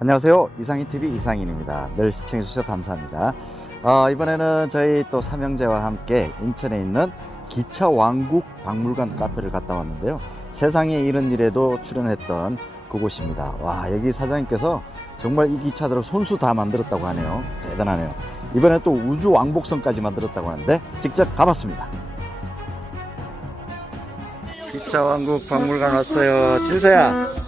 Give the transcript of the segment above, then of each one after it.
안녕하세요. 이상인TV 이상인입니다. 늘 시청해주셔서 감사합니다. 어, 이번에는 저희 또 삼형제와 함께 인천에 있는 기차왕국 박물관 카페를 갔다 왔는데요. 세상에 이런 일에도 출연했던 그곳입니다. 와, 여기 사장님께서 정말 이 기차들을 손수 다 만들었다고 하네요. 대단하네요. 이번에 또 우주 왕복선까지 만들었다고 하는데 직접 가봤습니다. 기차왕국 박물관 왔어요. 진서야.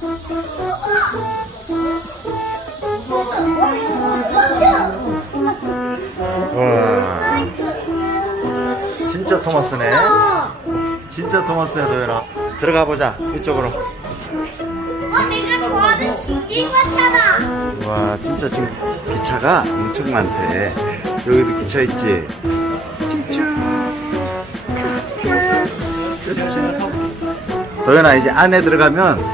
진짜 토마스네. 진짜 토마스야, 도현아. 들어가 보자. 이쪽으로. 어, 내가 좋아하는 진기과차다. 와, 진짜 지금 기차가 엄청 많대. 여기도 기차 있지. 도현아, 이제 안에 들어가면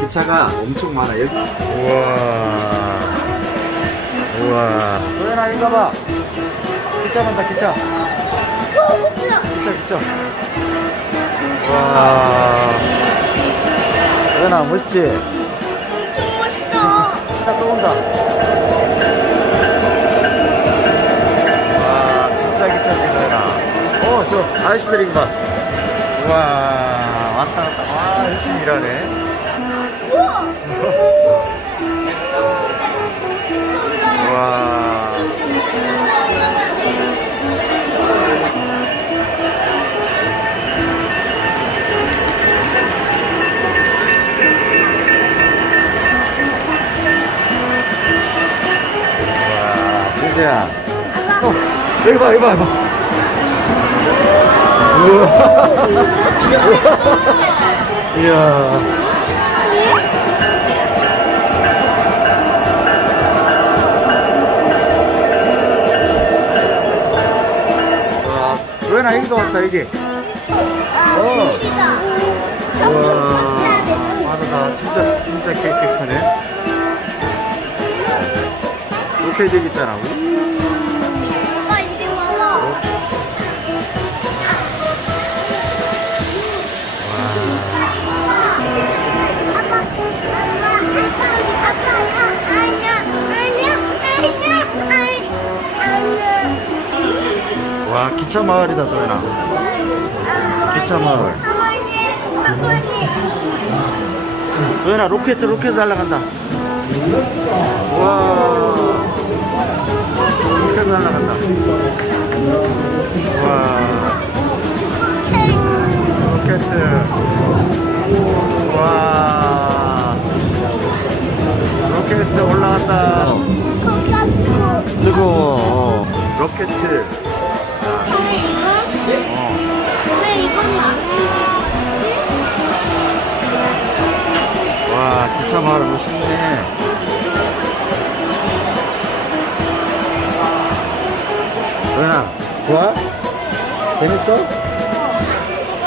기차가 엄청 많아. 여기. 우와. 우와. 도현아, 이거 봐. 기차 간다, 기차. 어, 진짜. 기차. 와. 멋있지? 엄청 멋있다. 기차 또 온다. 와, 진짜 기차지, 도현아. 어, 저 아저씨들 이거 봐. 우와, 왔다 갔다. 와, 열심히 일하네. 우와. 와. 와, 진수야. 어, 여기 봐, 여기 봐, 여기 봐. 이야. 와, 도현아, 여기도 왔다, 여기. 아, 일이다. 우와. 빠르다. 진짜, 진짜 KTX네. 로켓 있잖아. 와, 기차 마을이다, 도현아. 기차 마을. 도현아, 로켓, 로켓 날아간다. 와. 로켓 날아간다. 와. 로켓. 와. 로켓 올라갔다. 뜨거워. 어. 로켓. 와, 기차 마을 멋있네. 도현아, 좋아? 재밌어?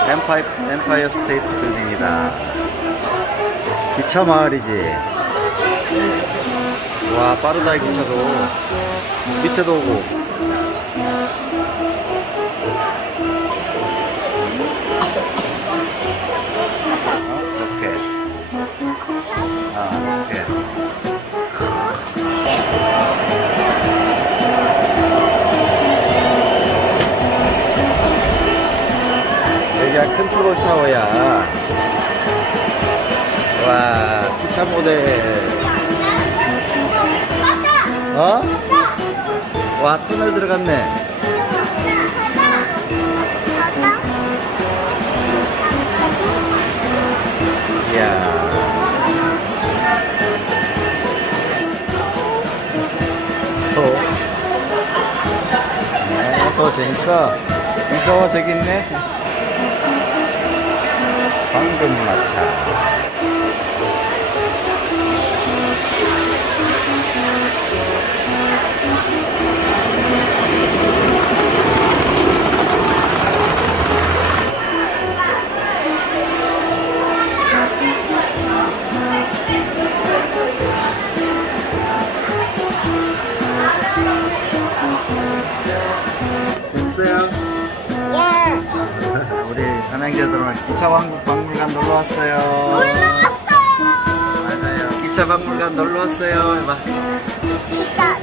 엠파이, 엠파이어 스테이트 빌딩이다. 기차 마을이지. 와, 빠르다, 이 기차도. 밑에도 오고. 여기가 컨트롤 타워야. 와, 기차 모델. 어? 와, 터널 들어갔네. 이야. 소. 네, 소 재밌어. 이소 저기 있네. 황금마차. 우리 삼형제들 오늘 기차왕국 박물관 놀러 왔어요. 맞아요. 기차 기차 박물관 놀러 왔어요. 해봐. 기차